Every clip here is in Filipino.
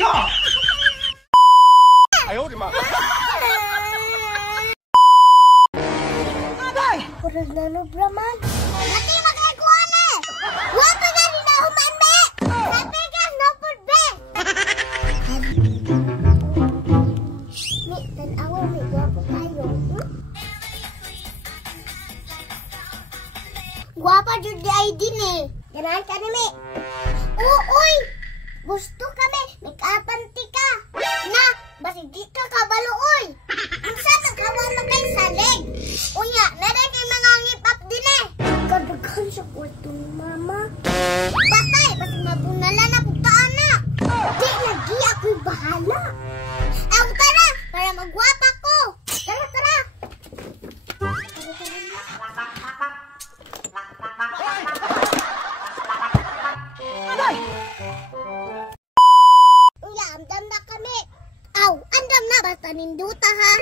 笑。哎呦我的妈Kurang na Brahman. Mati makikuha na. Huwag ka na rin na humanbe. Sabi ka, no food be. Mi, tanawa, mi, guwapo tayo. Guwapa dyan di ay din eh. Ganahan ka na, mi. Uy, gusto kami. Make-upanti ka. Na, basi di ka kabalo, uy. Ang sana kawala kay salig. Unya, naday mga ngipap din eh. Kadaghan sa kwarto ni mama. Patay, basta mabunala na putaan na. Di lagi ako'y bahala. Ew, tara, para magwapa ko. Tara, tara. Unya, amdam na kami. Aw, andam na, basta ninduta ha.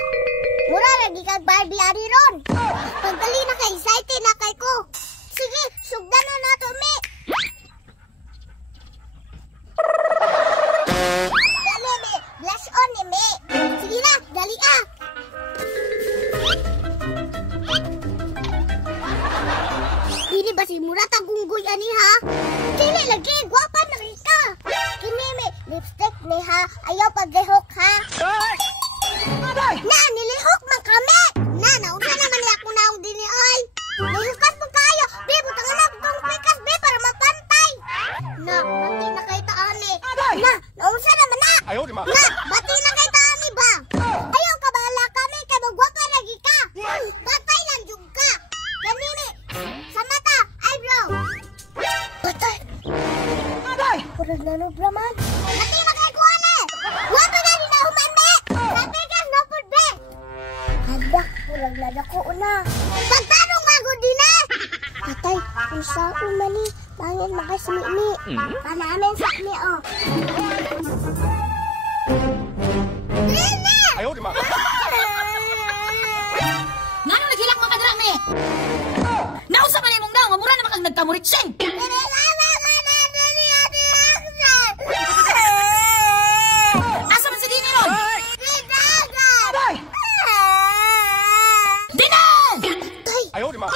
Mura lagi kag Barbie ari ron. Pagdali na kay excited na kay ko. Sige, sugdan na nato mi. Dali mi, blush on ni mi. Sige na, dali ah. Dili ba si mura tagunggoy ani ha? Dili lagi, gwapa na rin ka. Kini mi, lipstick ni ha. Ayaw paglihok ha. Na, nilihok man kami! Na, nauna naman niya ako naong din ni Oy! Nilukas mo kayo! Be, butang na itong pikas, be, para mapantay! Na, bati na kay taani! Na, naunsa naman na! Na, bati na kay taani ba? Ayaw ka bahala kami, kay magwapa lagi ka! Patay lang jug ka! Ganini! Sa mata, eyebrow! Patay! Kurang na Brahman! Bati makikuha na! Huwag ka na rin na humande! Sabi ka, no food be! Hadak, kurang lada ko una. Pagtanong mago din na! Patay, kung saan mani, pangin makasmi-mi. Panamin sa mi, oh. Rina! Ayaw di ma Ngano naghilak mga kadrak ni? Nausa pa ni mong daw, mamura na makang nagkamuritsing! Asa man si Dini ron? Dini! Ayaw di ma